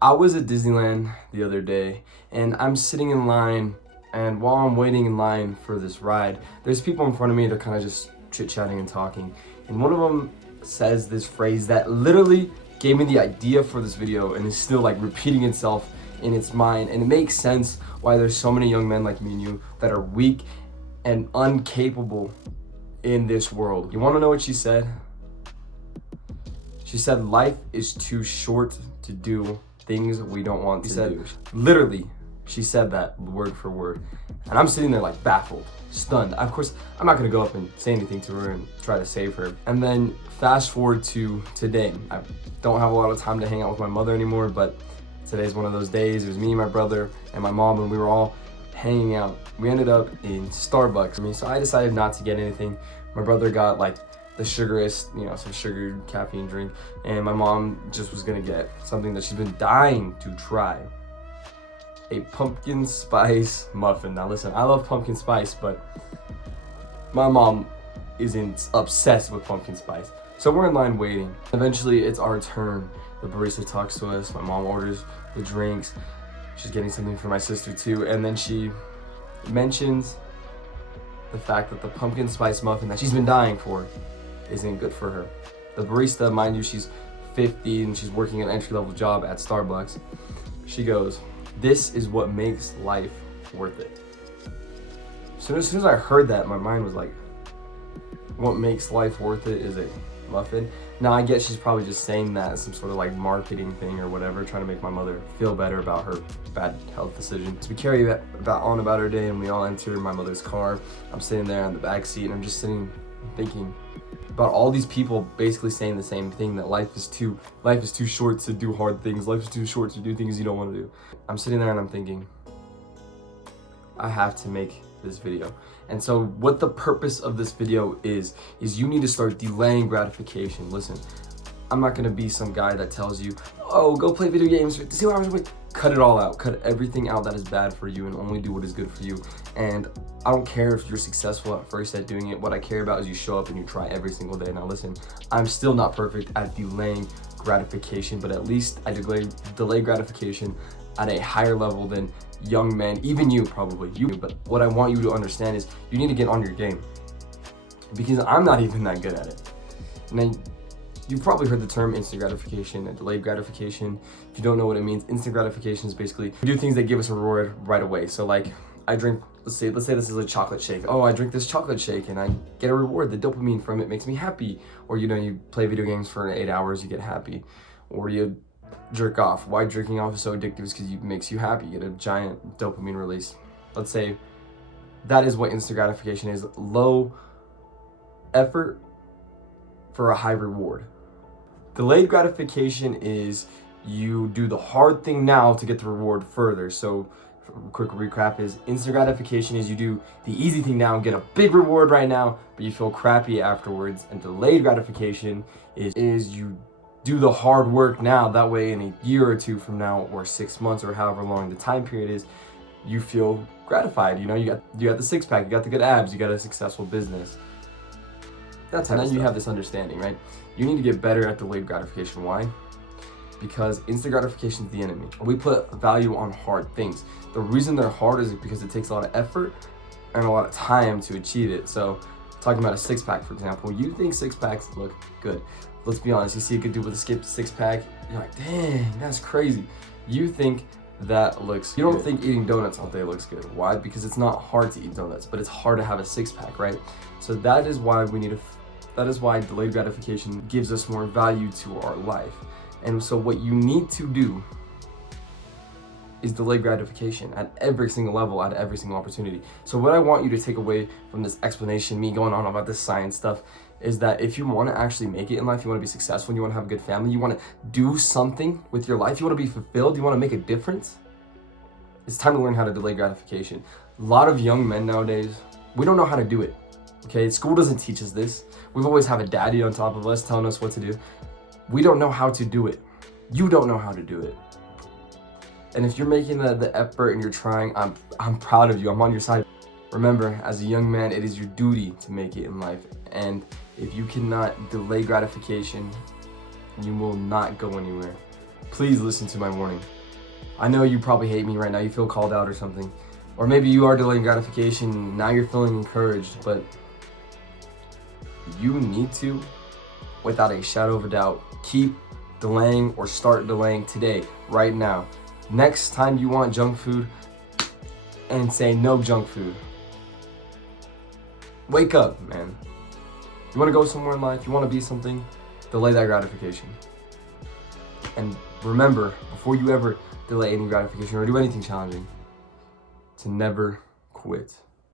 I was at Disneyland the other day and I'm sitting in line, and while I'm waiting in line for this ride, there's people in front of me that kind of just chit-chatting and talking. And one of them says this phrase that literally gave me the idea for this video and is still like repeating itself in its mind. And it makes sense why there's so many young men like me and you that are weak and incapable in this world. You want to know what she said? She said, life is too short to do things we don't want to do. Literally, she said that word for word. And I'm sitting there like baffled, stunned. Of course, I'm not gonna go up and say anything to her and try to save her. And then fast forward to today. I don't have a lot of time to hang out with my mother anymore, but today's one of those days. It was me, my brother, and my mom, and we were all hanging out. We ended up in Starbucks. So I decided not to get anything. My brother got like the sugariest, some sugared caffeine drink, and my mom just was gonna get something that she's been dying to try. A pumpkin spice muffin. Now listen, I love pumpkin spice, but my mom isn't obsessed with pumpkin spice. So we're in line waiting. Eventually it's our turn. The barista talks to us, my mom orders the drinks. She's getting something for my sister too, and then she mentions the fact that the pumpkin spice muffin that she's been dying for isn't good for her. The barista, mind you, she's 50 and she's working an entry-level job at Starbucks. She goes, "This is what makes life worth it." So as soon as I heard that, my mind was like, what makes life worth it is a muffin. Now I guess she's probably just saying that as some sort of like marketing thing or whatever, trying to make my mother feel better about her bad health decision. So we carry on about her day, and we all enter my mother's car. I'm sitting there in the back seat, and I'm just sitting thinking about all these people basically saying the same thing, that life is too short to do hard things. Life is too short to do things you don't want to do. I'm sitting there and I'm thinking, I have to make this video. And so what the purpose of this video is you need to start delaying gratification. Listen, I'm not gonna be some guy that tells you, oh, go play video games for 2 hours a week. Cut it all out. Cut everything out that is bad for you and only do what is good for you. And I don't care if you're successful at first at doing it. What I care about is you show up and you try every single day. Now listen, I'm still not perfect at delaying gratification, but at least I delay gratification at a higher level than young men, even you probably. But what I want you to understand is you need to get on your game, because I'm not even that good at it. Now, you've probably heard the term instant gratification and delayed gratification. If you don't know what it means, instant gratification is basically we do things that give us a reward right away. So like I drink, let's say this is a chocolate shake. Oh, I drink this chocolate shake and I get a reward. The dopamine from it makes me happy. Or you play video games for 8 hours, you get happy. Or you jerk off. Why jerking off is so addictive is because it makes you happy. You get a giant dopamine release. Let's say that is what instant gratification is. Low effort for a high reward. Delayed gratification is you do the hard thing now to get the reward further. So a quick recap is instant gratification is you do the easy thing now and get a big reward right now, but you feel crappy afterwards. And delayed gratification is you do the hard work now, that way in a year or two from now, or 6 months, or however long the time period is, you feel gratified. You got the six-pack, you got the good abs, you got a successful business. That's how. And then you have this understanding, right? You need to get better at delayed gratification. Why? Because instant gratification is the enemy. We put value on hard things. The reason they're hard is because it takes a lot of effort and a lot of time to achieve it. So talking about a six-pack, for example, you think six-packs look good. Let's be honest, you see a good dude with a six-pack, you're like, dang, that's crazy. You think that looks good. You don't think eating donuts all day looks good. Why? Because it's not hard to eat donuts, but it's hard to have a six-pack, right? So that is why delayed gratification gives us more value to our life. And so what you need to do is delayed gratification at every single level, at every single opportunity. So what I want you to take away from this explanation, me going on about this science stuff, is that if you want to actually make it in life, you want to be successful, you want to have a good family, you want to do something with your life, you want to be fulfilled, you want to make a difference, it's time to learn how to delay gratification. A lot of young men nowadays, we don't know how to do it. Okay, school doesn't teach us this. We've always have a daddy on top of us telling us what to do. We don't know how to do it. You don't know how to do it. And if you're making the effort and you're trying, I'm proud of you. I'm on your side. Remember, as a young man, it is your duty to make it in life. And if you cannot delay gratification, you will not go anywhere. please listen to my warning. I know you probably hate me right now, you feel called out or something. Or maybe you are delaying gratification, now you're feeling encouraged, but you need to, without a shadow of a doubt, keep delaying or start delaying today, right now. Next time you want junk food, and say no junk food. Wake up, man. You wanna go somewhere in life, you wanna be something, delay that gratification. And remember, before you ever delay any gratification or do anything challenging, to never quit.